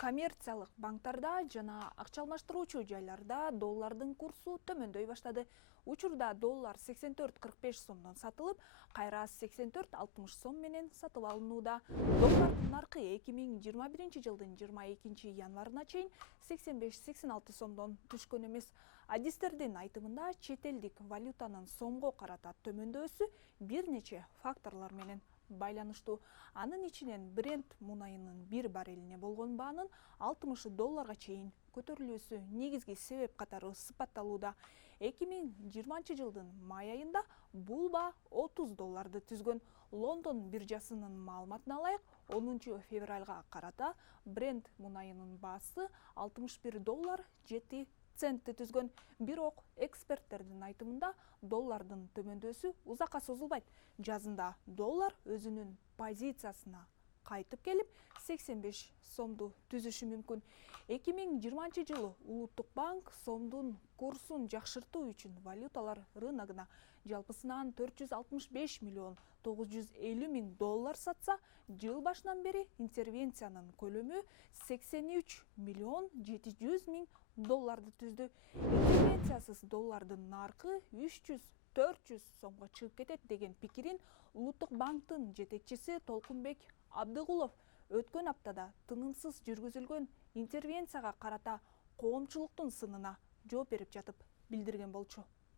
Коммерциялык банктарда жана акча алмаштыруучу жайларда доллардын курсу төмөндөй баштады. Учурда доллар 84,45 сомдон сатылып, кайра 84,60 сом менен сатып алынууда. Доллардын наркы 2021 жылдын 22 январына чейин 85-86 сомдон түшкөн эмес. Адистердин айтымында чет элдик валютанын сомго карата төмөндөсү бир нече факторлор менен байланыштуу. Анын ичинен Brent мунайынын бир баррелине болгон баанын 60 долларга чейин көтөрүлүүсү негизги себеп катары сыпатталууда. 2020 жылдын май айында бул баа 30 долларды түзгөн. Лондон биржасынын маалыматына ылайык 10 февралга карата Brent мунайынын баасы 61 доллар 7 центти түзгөн. Бирок эксперттердин айтымында доллардын төмөндөсү узакка созулбайт. Жазында доллар өзүнүн позициясына кайтып келип 85 сомду түзүшү мүмкүн. 2020 жылы Улуттук банк сомдун курсун жакшыртуу үчүн валюталар рыногуна жалпысынан 465 миллион 950 миң доллар сатса, жыл башынан бери интервенциянын көлөмү 83 миллион 700 миң долларды түздү. Интервенциясыз доллардын наркы 300-400 сомго чыгып кетет деген пикирин Улуттук банктын жетекчиси Толкунбек Абдыгулов өткөн аптада тынымсыз жүргүзүлгөн интервенцияга карата коомчулуктун сынына жооп берип жатып билдирген болчу.